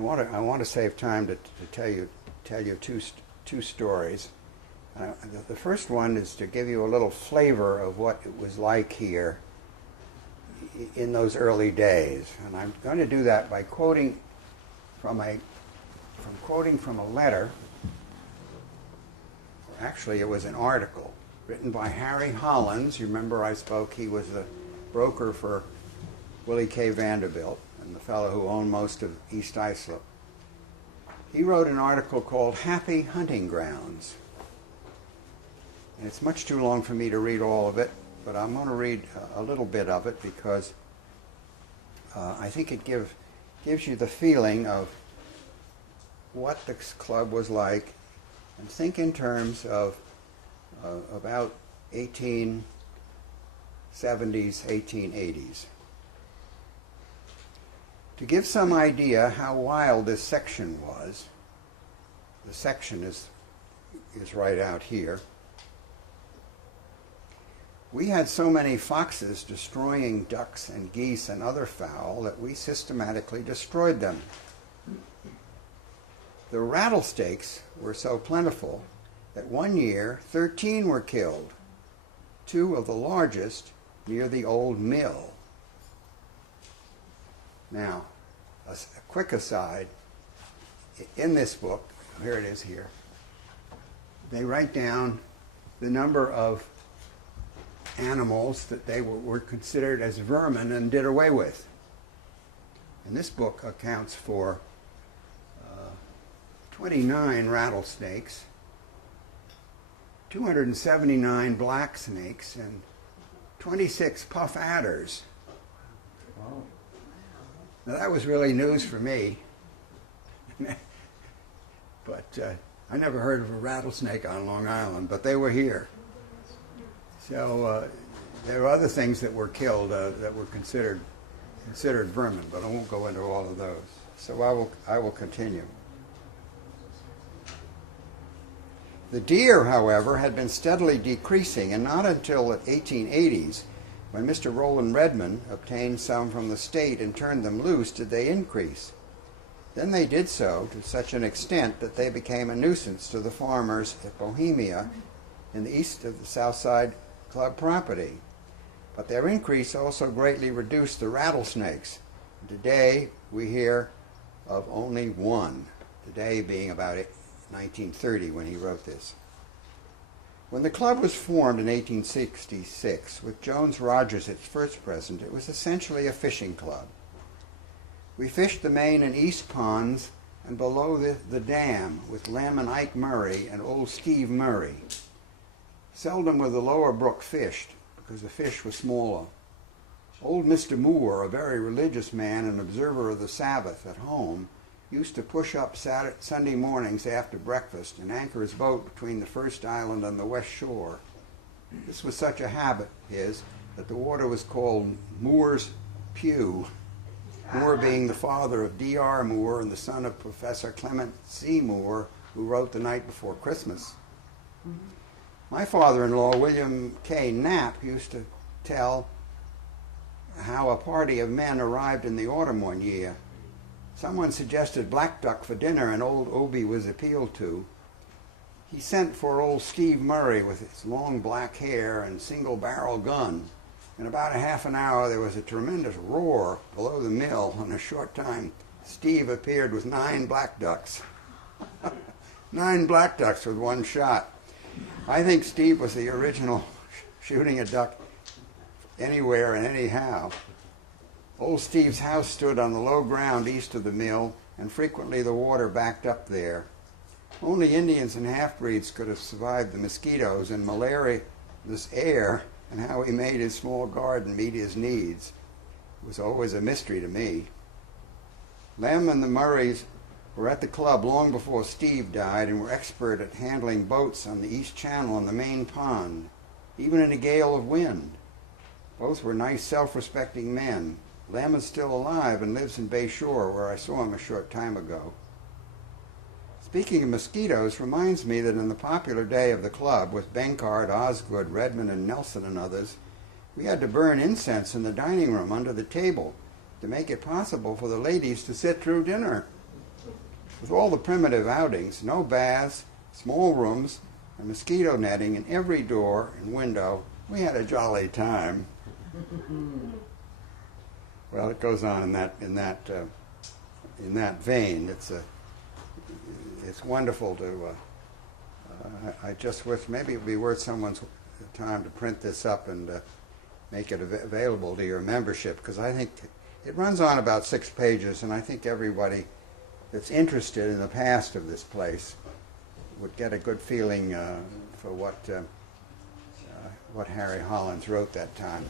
want to save time to tell you two stories. The first one is to give you a little flavor of what it was like here in those early days, and I'm going to do that by quoting from a letter. Actually, it was an article written by Harry Hollins. You remember he was the broker for Willie K. Vanderbilt and the fellow who owned most of East Islip. He wrote an article called Happy Hunting Grounds. And it's much too long for me to read all of it, but I'm going to read a little bit of it because I think it gives you the feeling of what this club was like, and think in terms of about 1870s, 1880s. To give some idea how wild this section was, the section is right out here. We had so many foxes destroying ducks and geese and other fowl that we systematically destroyed them. The rattlesnakes were so plentiful that one year 13 were killed, 2 of the largest near the old mill. Now, a quick aside, in this book, here it is here, they write down the number of animals that they were considered as vermin and did away with. And this book accounts for 29 rattlesnakes, 279 black snakes, and 26 puff adders. Wow. Now that was really news for me. But I never heard of a rattlesnake on Long Island, but they were here. So there are other things that were killed that were considered vermin, but I won't go into all of those. So I will continue. The deer, however, had been steadily decreasing, and not until the 1880s, when Mr. Roland Redmond obtained some from the state and turned them loose, did they increase. Then they did so to such an extent that they became a nuisance to the farmers at Bohemia in the east of the Southside Club property. But their increase also greatly reduced the rattlesnakes. Today we hear of only one, today being about 1930 when he wrote this. When the club was formed in 1866, with Jones Rogers its first president, it was essentially a fishing club. We fished the main and east ponds and below the dam with Lem and Ike Murray and old Steve Murray. Seldom were the lower brook fished because the fish were smaller. Old Mr. Moore, a very religious man and observer of the Sabbath at home, used to push up Sunday mornings after breakfast and anchor his boat between the first island and the west shore. This was such a habit his that the water was called Moore's Pew, Moore being the father of D.R. Moore and the son of Professor Clement C. Moore, who wrote The Night Before Christmas. My father-in-law, William K. Knapp, used to tell how a party of men arrived in the autumn one year. Someone suggested black duck for dinner, and old Obie was appealed to. He sent for old Steve Murray with his long black hair and single-barrel gun. In about a half an hour, there was a tremendous roar below the mill. In a short time, Steve appeared with 9 black ducks. 9 black ducks with one shot. I think Steve was the original shooting a duck anywhere and anyhow. Old Steve's house stood on the low ground east of the mill, and frequently the water backed up there. Only Indians and half-breeds could have survived the mosquitoes and malaria-this air, and how he made his small garden meet his needs. It was always a mystery to me. Lem and the Murrays were at the club long before Steve died and were expert at handling boats on the East Channel and the main pond, even in a gale of wind. Both were nice, self-respecting men. Lem is still alive and lives in Bay Shore, where I saw him a short time ago. Speaking of mosquitoes reminds me that in the popular day of the club, with Benkard, Osgood, Redmond, and Nelson and others, we had to burn incense in the dining room under the table to make it possible for the ladies to sit through dinner. With all the primitive outings, no baths, small rooms, and mosquito netting in every door and window, we had a jolly time. Well, it goes on in that vein. It's wonderful to. I just wish maybe it'd be worth someone's time to print this up and make it available to your membership, because I think it runs on about 6 pages, and I think everybody that's interested in the past of this place would get a good feeling for what Harry Hollins wrote that time.